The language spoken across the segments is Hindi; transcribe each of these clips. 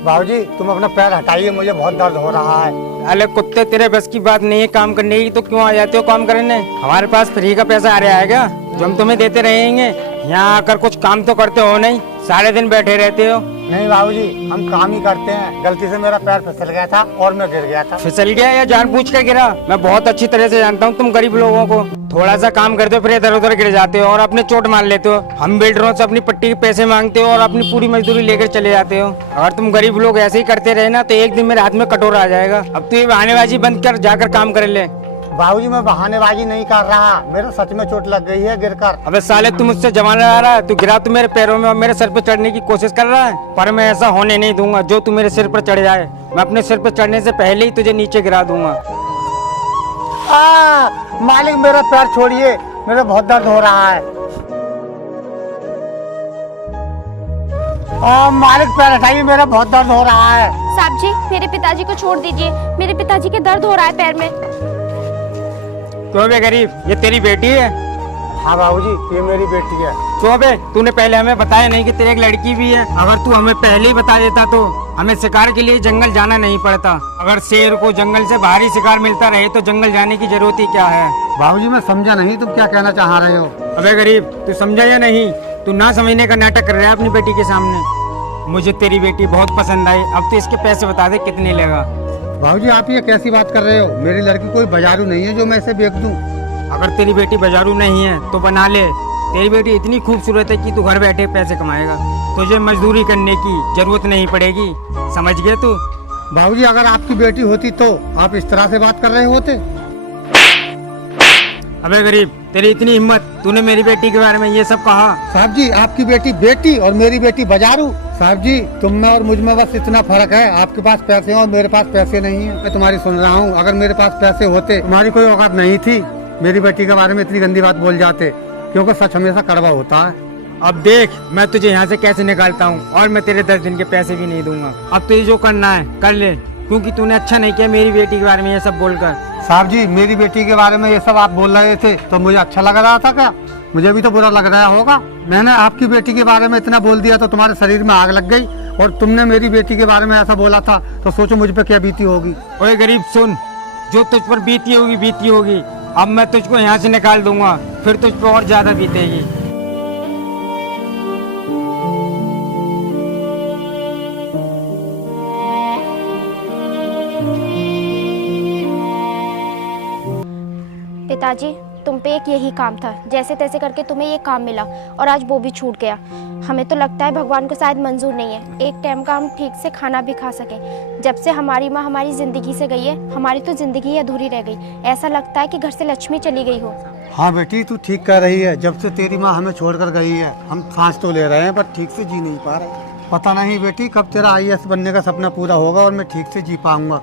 बाबूजी तुम अपना पैर हटाइए, मुझे बहुत दर्द हो रहा है। अरे कुत्ते, तेरे बस की बात नहीं है काम करने की तो क्यों आ जाते हो काम करने? हमारे पास फ्री का पैसा आ रहा है क्या जो हम तुम्हें देते रहेंगे? यहाँ आकर कुछ काम तो करते हो नहीं, सारे दिन बैठे रहते हो। नहीं बाबूजी, हम काम ही करते हैं। गलती से मेरा पैर फिसल गया था और मैं गिर गया था। फिसल गया या जानबूझ कर गिरा? मैं बहुत अच्छी तरह से जानता हूँ तुम गरीब लोगों को। थोड़ा सा काम करते हो फिर इधर उधर गिर जाते हो और अपने चोट मार लेते हो। हम बिल्डरों से अपनी पट्टी के पैसे मांगते हो और अपनी पूरी मजदूरी लेकर चले जाते हो। अगर तुम गरीब लोग ऐसे ही करते रहे ना तो एक दिन मेरे हाथ में कटोरा आ जाएगा। अब तू ये बहानेबाजी बंद कर, जाकर काम कर ले। बाबूजी मैं बहानेबाजी नहीं कर रहा, मेरे सच में चोट लग गई है गिरकर। अबे साले, तू मुझसे जमाना आ रहा है? तू गिरा तो मेरे पैरों में और मेरे सर पे चढ़ने की कोशिश कर रहा है, पर मैं ऐसा होने नहीं दूंगा जो तू मेरे सिर पर चढ़ जाए। मैं अपने सिर पर चढ़ने से पहले ही तुझे नीचे गिरा दूंगा। मालिक मेरा पैर छोड़िए, मेरा बहुत दर्द हो रहा है। मालिक पैर हटाइए, मेरा बहुत दर्द हो रहा है। साहब जी मेरे पिताजी को छोड़ दीजिए, मेरे पिताजी के दर्द हो रहा है पैर में। क्यों बे गरीब, ये तेरी बेटी है? हाँ बाबूजी ये मेरी बेटी है। क्यों बे, तूने पहले हमें बताया नहीं कि तेरी एक लड़की भी है? अगर तू हमें पहले ही बता देता तो हमें शिकार के लिए जंगल जाना नहीं पड़ता। अगर शेर को जंगल से बाहरी शिकार मिलता रहे तो जंगल जाने की जरूरत ही क्या है? बाबूजी मैं समझा नहीं तुम क्या कहना चाह रहे हो। अबे गरीब, तू समझा या नहीं? तू ना समझने का नाटक कर रहा है अपनी बेटी के सामने। मुझे तेरी बेटी बहुत पसंद आई। अब तो इसके पैसे बता दे कितने लेगा? बाबूजी आप ये कैसी बात कर रहे हो? मेरी लड़की कोई बाजारू नहीं है जो मैं इसे बेच दूं। अगर तेरी बेटी बाजारू नहीं है तो बना ले। तेरी बेटी इतनी खूबसूरत है कि तू घर बैठे पैसे कमाएगा। तुझे मजदूरी करने की जरूरत नहीं पड़ेगी, समझ गए तू? बाबूजी अगर आपकी बेटी होती तो आप इस तरह से बात कर रहे होते? अबे गरीब, तेरी इतनी हिम्मत, तूने मेरी बेटी के बारे में ये सब कहा? साहब जी आपकी बेटी बेटी और मेरी बेटी बाजारू। साहब जी तुम में और मुझ में बस इतना फर्क है, आपके पास पैसे हैं और मेरे पास पैसे नहीं है। मैं तुम्हारी सुन रहा हूँ, अगर मेरे पास पैसे होते तुम्हारी कोई औकात नहीं थी मेरी बेटी के बारे में इतनी गंदी बात बोल जाते, क्योंकि सच हमेशा कड़वा होता है। अब देख मैं तुझे यहाँ से कैसे निकालता हूँ, और मैं तेरे 10 दिन के पैसे भी नहीं दूंगा। अब तुझे जो करना है कर ले, क्योंकि तूने अच्छा नहीं किया मेरी बेटी के बारे में ये सब बोलकर। साहब जी मेरी बेटी के बारे में ये सब आप बोल रहे थे तो मुझे अच्छा लग रहा था क्या? मुझे भी तो बुरा लग रहा होगा। मैंने आपकी बेटी के बारे में इतना बोल दिया तो तुम्हारे शरीर में आग लग गई, और तुमने मेरी बेटी के बारे में ऐसा बोला था तो सोचो मुझ पे क्या बीती होगी। ओए गरीब सुन, जो तुझ पर बीती होगी बीती होगी। अब मैं तुझको यहाँ से निकाल दूंगा, फिर तुझ पर और ज्यादा बीतेगी। पिताजी तुम पे एक यही काम था, जैसे तैसे करके तुम्हें ये काम मिला और आज वो भी छूट गया। हमें तो लगता है भगवान को शायद मंजूर नहीं है एक टाइम का हम ठीक से खाना भी खा सकें। जब से हमारी माँ हमारी जिंदगी से गई है, हमारी तो जिंदगी अधूरी रह गई। ऐसा लगता है कि घर से लक्ष्मी चली गई हो। हाँ बेटी तू ठीक कह रही है, जब से तेरी माँ हमें छोड़कर गई है हम सांस तो ले रहे हैं पर ठीक से जी नहीं पा रहे। पता नहीं बेटी कब तेरा आईएएस बनने का सपना पूरा होगा और मैं ठीक से जी पाऊंगा।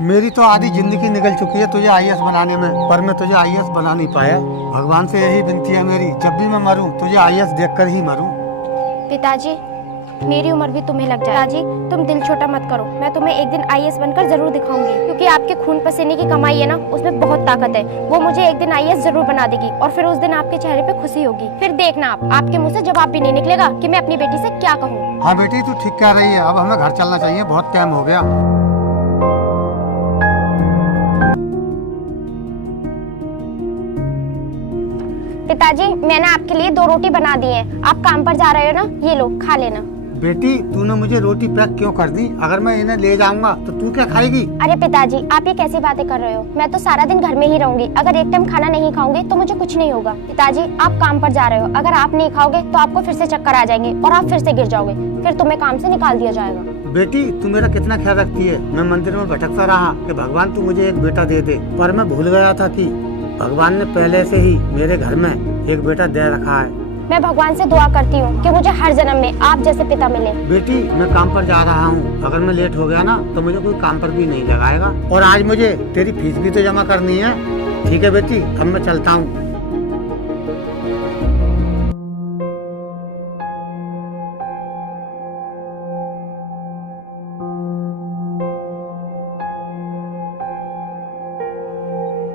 मेरी तो आधी जिंदगी निकल चुकी है तुझे आईएएस बनाने में, पर मैं तुझे आईएएस बना नहीं पाया। भगवान से यही विनती है मेरी, जब भी मैं मरूं तुझे आईएएस देखकर ही मरूं। पिताजी मेरी उम्र भी तुम्हें लग जाए। पिताजी तुम दिल छोटा मत करो, मैं तुम्हें एक दिन आईएएस बनकर जरूर दिखाऊंगी, क्योंकि आपके खून पसीने की कमाई है ना, उसमें बहुत ताकत है। वो मुझे एक दिन आईएएस जरूर बना देगी और फिर उस दिन आपके चेहरे पे खुशी होगी। फिर देखना आप, आपके मुंह से जवाब भी नहीं निकलेगा कि मैं अपनी बेटी से क्या कहूँ। हाँ बेटी तू ठीक कह रही है, अब हमें घर चलना चाहिए, बहुत टाइम हो गया। पिताजी मैंने आपके लिए 2 रोटी बना दी है, आप काम पर जा रहे हो ना, ये लो खा लेना। बेटी तूने मुझे रोटी पैक क्यों कर दी? अगर मैं इन्हें ले जाऊंगा तो तू क्या खाएगी? अरे पिताजी आप ये कैसी बातें कर रहे हो? मैं तो सारा दिन घर में ही रहूंगी, अगर एक टाइम खाना नहीं खाऊंगी तो मुझे कुछ नहीं होगा। पिताजी आप काम पर जा रहे हो, अगर आप नहीं खाओगे तो आपको फिर से चक्कर आ जाएंगे और आप फिर से गिर जाओगे, फिर तुम्हें काम से निकाल दिया जाएगा। बेटी तू मेरा कितना ख्याल रखती है। मैं मंदिर में भटकता रहा कि भगवान तू मुझे एक बेटा दे दे, पर मैं भूल गया था कि भगवान ने पहले से ही मेरे घर में एक बेटा दे रखा है। मैं भगवान से दुआ करती हूँ कि मुझे हर जन्म में आप जैसे पिता मिले। बेटी मैं काम पर जा रहा हूँ, अगर मैं लेट हो गया ना तो मुझे कोई काम पर भी नहीं लगाएगा, और आज मुझे तेरी फीस भी तो जमा करनी है। ठीक है बेटी अब मैं चलता हूँ।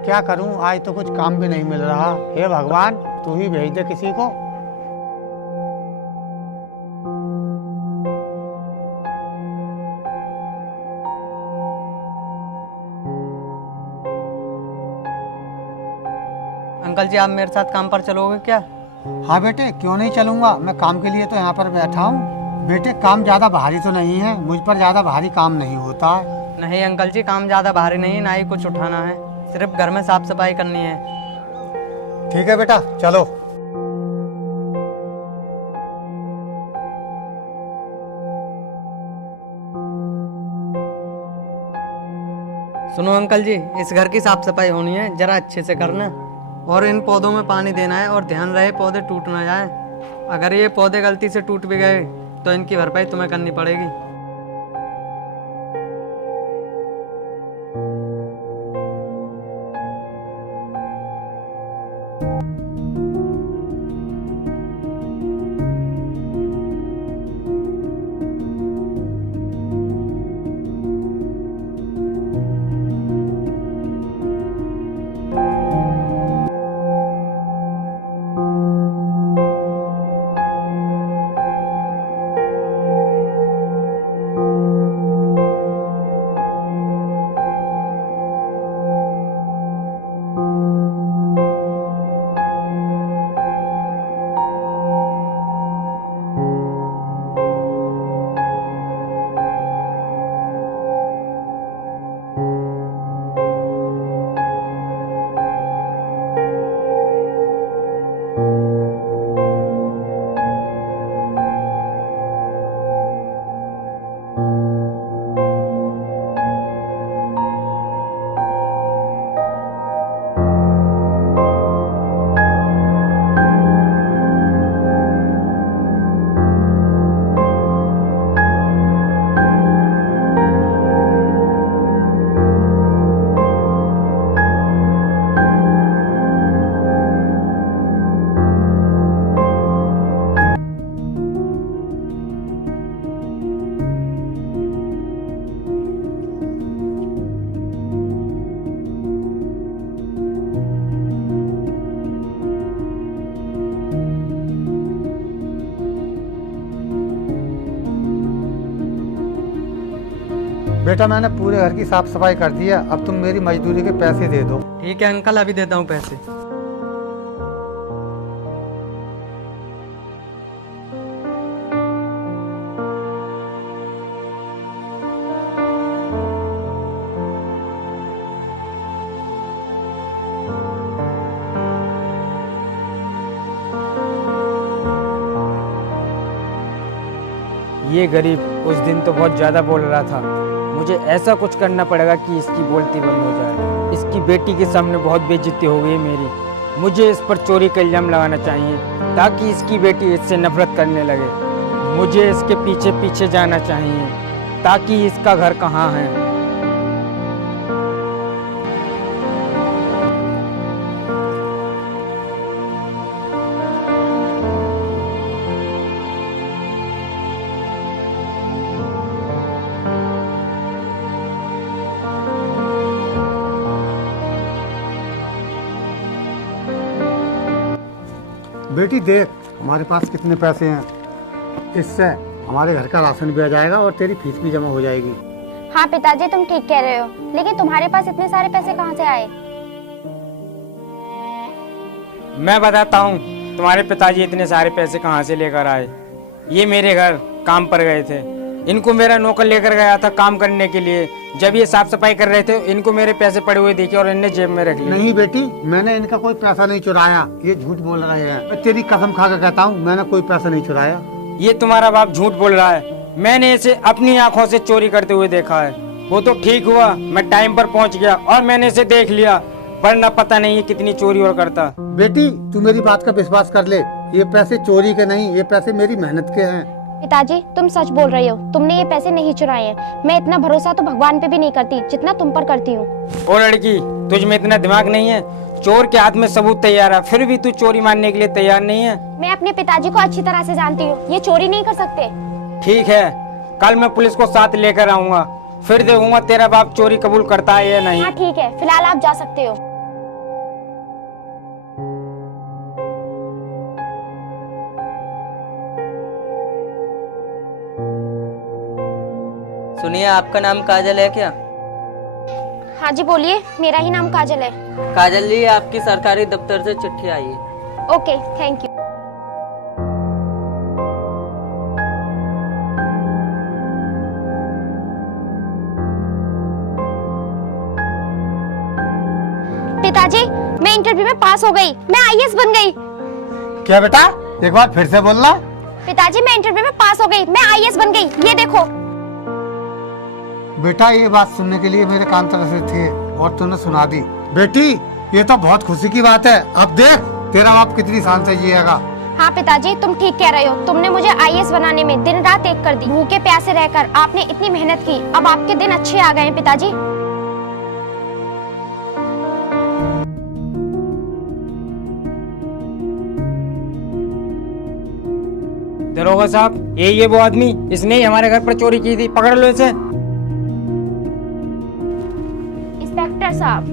क्या करूं, आज तो कुछ काम भी नहीं मिल रहा। हे भगवान तू ही भेज दे किसी को। अंकल जी आप मेरे साथ काम पर चलोगे क्या? हाँ बेटे, क्यों नहीं चलूंगा, मैं काम के लिए तो यहाँ पर बैठा हूँ। बेटे काम ज़्यादा भारी तो नहीं है, मुझ पर ज़्यादा भारी काम नहीं होता है। नहीं अंकल जी, काम ज़्यादा भारी नहीं है, ना ही कुछ उठाना है, सिर्फ घर में साफ सफाई करनी है। ठीक है बेटा, चलो। सुनो अंकल जी, इस घर की साफ सफाई होनी है, जरा अच्छे से करना। और इन पौधों में पानी देना है, और ध्यान रहे पौधे टूट ना जाए। अगर ये पौधे गलती से टूट भी गए तो इनकी भरपाई तुम्हें करनी पड़ेगी। बेटा मैंने पूरे घर की साफ सफाई कर दी है, अब तुम मेरी मजदूरी के पैसे दे दो। ठीक है अंकल, अभी देता हूँ पैसे। ये गरीब उस दिन तो बहुत ज़्यादा बोल रहा था। मुझे ऐसा कुछ करना पड़ेगा कि इसकी बोलती बंद हो जाए। इसकी बेटी के सामने बहुत बेइज्जती हो गई मेरी। मुझे इस पर चोरी का इल्ज़ाम लगाना चाहिए ताकि इसकी बेटी इससे नफरत करने लगे। मुझे इसके पीछे पीछे जाना चाहिए ताकि इसका घर कहाँ है। बेटी देख हमारे पास कितने पैसे हैं, इससे हमारे घर का राशन भी आ जाएगा और तेरी फीस भी जमा हो जाएगी। हाँ पिताजी तुम ठीक कह रहे हो, लेकिन तुम्हारे पास इतने सारे पैसे कहाँ से आए? मैं बताता हूँ तुम्हारे पिताजी इतने सारे पैसे कहाँ से लेकर आए। ये मेरे घर काम पर गए थे, इनको मेरा नौकर लेकर गया था काम करने के लिए। जब ये साफ सफाई कर रहे थे इनको मेरे पैसे पड़े हुए देखे और इनने जेब में रख लिए। नहीं बेटी, मैंने इनका कोई पैसा नहीं चुराया, ये झूठ बोल रहे हैं। मैं तेरी कसम खा कर कहता हूँ मैंने कोई पैसा नहीं चुराया। ये तुम्हारा बाप झूठ बोल रहा है, मैंने इसे अपनी आंखों से चोरी करते हुए देखा है। वो तो ठीक हुआ मैं टाइम पर पहुंच गया और मैंने इसे देख लिया, वरना पता नहीं ये कितनी चोरी और करता। बेटी तू मेरी बात का विश्वास कर ले, ये पैसे चोरी के नहीं, ये पैसे मेरी मेहनत के हैं। पिताजी तुम सच बोल रहे हो, तुमने ये पैसे नहीं चुराए हैं। मैं इतना भरोसा तो भगवान पे भी नहीं करती जितना तुम पर करती हूँ। ओ लड़की, तुझ में इतना दिमाग नहीं है? चोर के हाथ में सबूत तैयार है, फिर भी तू चोरी मानने के लिए तैयार नहीं है। मैं अपने पिताजी को अच्छी तरह से जानती हूँ, ये चोरी नहीं कर सकते। ठीक है, कल मैं पुलिस को साथ लेकर आऊंगा, फिर देखूंगा तेरा बाप चोरी कबूल करता है या नहीं। हाँ ठीक है, फिलहाल आप जा सकते हो। सुनिए, आपका नाम काजल है क्या? हाँ जी बोलिए, मेरा ही नाम काजल है। काजल जी, आपकी सरकारी दफ्तर से चिट्ठी आई है। Okay, thank you. पिताजी, मैं इंटरव्यू में पास हो गई, मैं आईएएस बन गई। क्या बेटा, एक बार फिर से बोलना। पिताजी, मैं इंटरव्यू में पास हो गई, मैं आईएएस बन गई, ये देखो। बेटा ये बात सुनने के लिए मेरे कान तरफ से थे और तूने सुना दी। बेटी ये तो बहुत खुशी की बात है। अब देख तेरा बाप कितनी शान से जिएगा। हाँ पिताजी, तुम ठीक कह रहे हो। तुमने मुझे आईएएस बनाने में दिन रात एक कर दी। भूखे प्यासे रहकर आपने इतनी मेहनत की, अब आपके दिन अच्छे आ गए हैं पिताजी। दरोगा साहब, ये वो आदमी, इसने ही हमारे घर पर चोरी की थी, पकड़ लो इसे। इंस्पेक्टर साहब,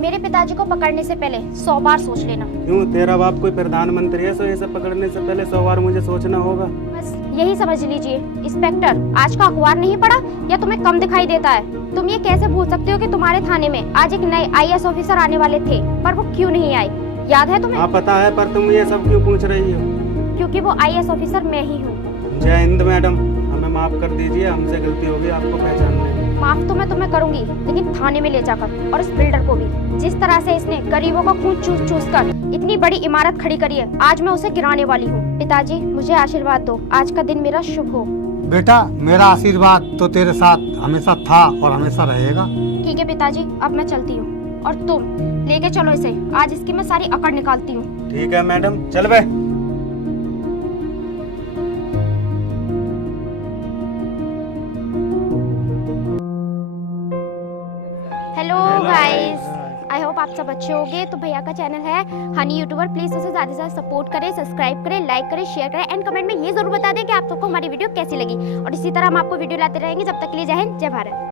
मेरे पिताजी को पकड़ने से पहले 100 बार सोच लेना। क्यों, तेरा बाप कोई प्रधानमंत्री है, सो ये सब पकड़ने से पहले 100 बार मुझे सोचना होगा? बस यही समझ लीजिए। इंस्पेक्टर, आज का अखबार नहीं पढ़ा या तुम्हें कम दिखाई देता है? तुम ये कैसे भूल सकते हो कि तुम्हारे थाने में आज एक नए आईएएस ऑफिसर आने वाले थे, पर वो क्यों नहीं आए? याद है तुम्हें? हाँ पता है, पर तुम ये सब क्यों पूछ रही हो? क्योंकि वो आईएएस ऑफिसर मैं ही हूँ। जय हिंद मैडम, हमें माफ कर दीजिए, हमसे गलती होगी आपको पहचानने में। माफ तो मैं तुम्हें करूंगी, लेकिन थाने में ले जाकर, और इस बिल्डर को भी। जिस तरह से इसने गरीबों का खून चूस चूस कर इतनी बड़ी इमारत खड़ी करी है, आज मैं उसे गिराने वाली हूँ। पिताजी, मुझे आशीर्वाद दो, आज का दिन मेरा शुभ हो। बेटा मेरा आशीर्वाद तो तेरे साथ हमेशा था और हमेशा रहेगा। ठीक है पिताजी, अब मैं चलती हूँ, और तुम लेके चलो इसे। आज इसकी मैं सारी अकड़ निकालती हूँ। ठीक है मैडम, चल बे। हेलो गाइस, आई होप आप सब अच्छे होंगे। तो भैया का चैनल है हनी यूट्यूबर, प्लीज उसे ज्यादा से ज्यादा सपोर्ट करें, सब्सक्राइब करें, लाइक करें, शेयर करें एंड कमेंट में ये जरूर बता दें कि आप सबको हमारी वीडियो कैसी लगी। और इसी तरह हम आपको वीडियो लाते रहेंगे। जब तक के लिए जय हिंद, जय भारत।